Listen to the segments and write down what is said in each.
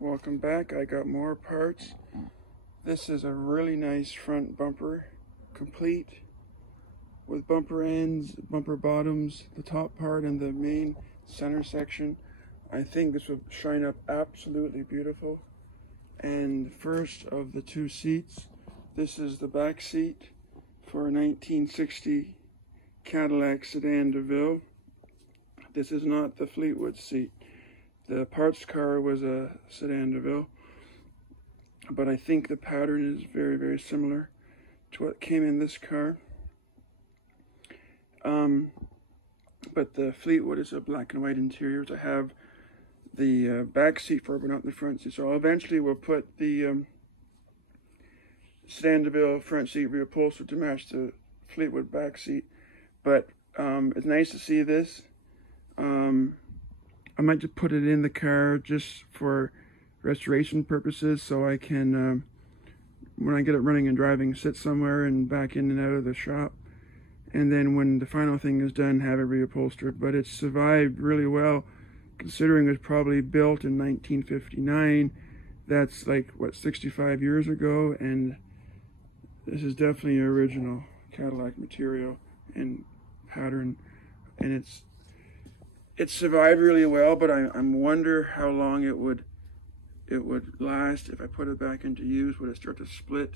Welcome back. I got more parts. This is a really nice front bumper, complete with bumper ends, bumper bottoms, the top part and the main center section. I think this will shine up absolutely beautiful. And first of the two seats, this is the back seat for a 1960 Cadillac Sedan DeVille. This is not the Fleetwood seat. The parts car was a Sedan DeVille, but I think the pattern is very, very similar to what came in this car. But the Fleetwood is a black and white interior. I have the back seat for it, but not the front seat. So eventually we'll put the Sedan DeVille front seat reupholstered to match the Fleetwood back seat. But it's nice to see this. I might just put it in the car just for restoration purposes, so I can, when I get it running and driving, sit somewhere and back in and out of the shop. And then when the final thing is done, have it reupholstered. But it's survived really well, considering it was probably built in 1959. That's like, what, 65 years ago? And this is definitely original Cadillac material and pattern. And it's survived really well, but I wonder how long it would last if I put it back into use. Would it start to split?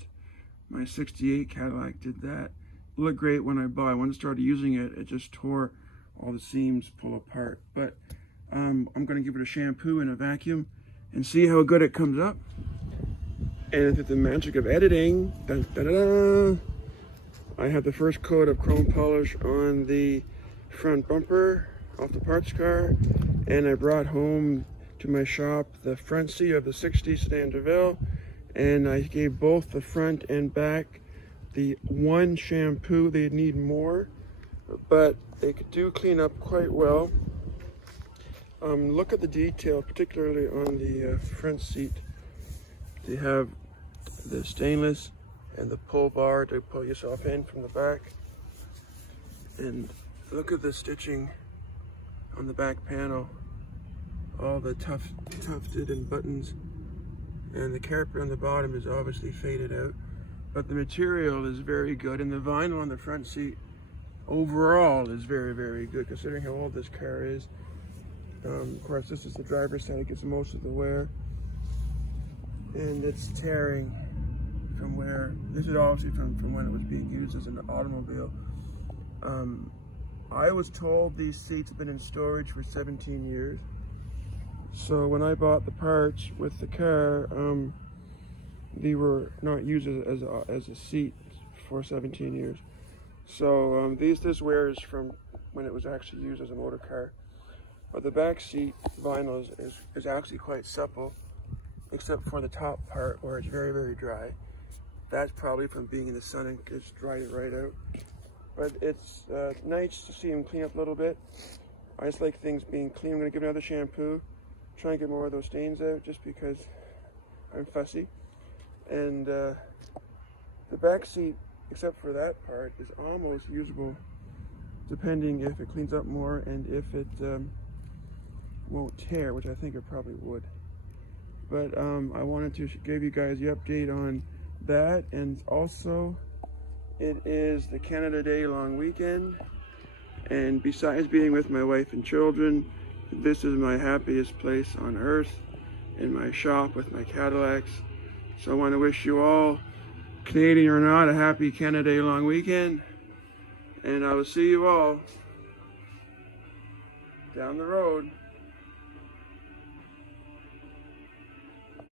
My 68 Cadillac did that. It looked great when I bought it. When I started using it, it just tore all the seams, pull apart. But I'm going to give it a shampoo and a vacuum and see how good it comes up. And with the magic of editing, dun, dun, dun, dun, I have the first coat of chrome polish on the front bumper off the parts car, and I brought home to my shop the front seat of the 60 Sedan DeVille, and I gave both the front and back the one shampoo. They need more, but they do clean up quite well. Look at the detail, particularly on the front seat. They have the stainless and the pull bar to pull yourself in from the back, and look at the stitching on the back panel, all the tufted and buttons, and the character on the bottom is obviously faded out, but the material is very good, and the vinyl on the front seat overall is very, very good considering how old this car is. Of course, this is the driver's side. It gets most of the wear, and it's tearing from where, this is obviously from when it was being used as an automobile. I was told these seats have been in storage for 17 years. So when I bought the parts with the car, they were not used as a seat for 17 years. So this wear is from when it was actually used as a motor car. But the back seat vinyl is actually quite supple, except for the top part where it's very, very dry. That's probably from being in the sun and it's dried it right out. But it's nice to see them clean up a little bit. I just like things being clean. I'm going to give it another shampoo, try and get more of those stains out just because I'm fussy. And the back seat, except for that part, is almost usable, depending if it cleans up more and if it won't tear, which I think it probably would. But I wanted to give you guys the update on that, and also it is the Canada Day long weekend, and besides being with my wife and children, this is my happiest place on earth, in my shop with my Cadillacs. So I want to wish you all, Canadian or not, a happy Canada Day long weekend, and I will see you all down the road.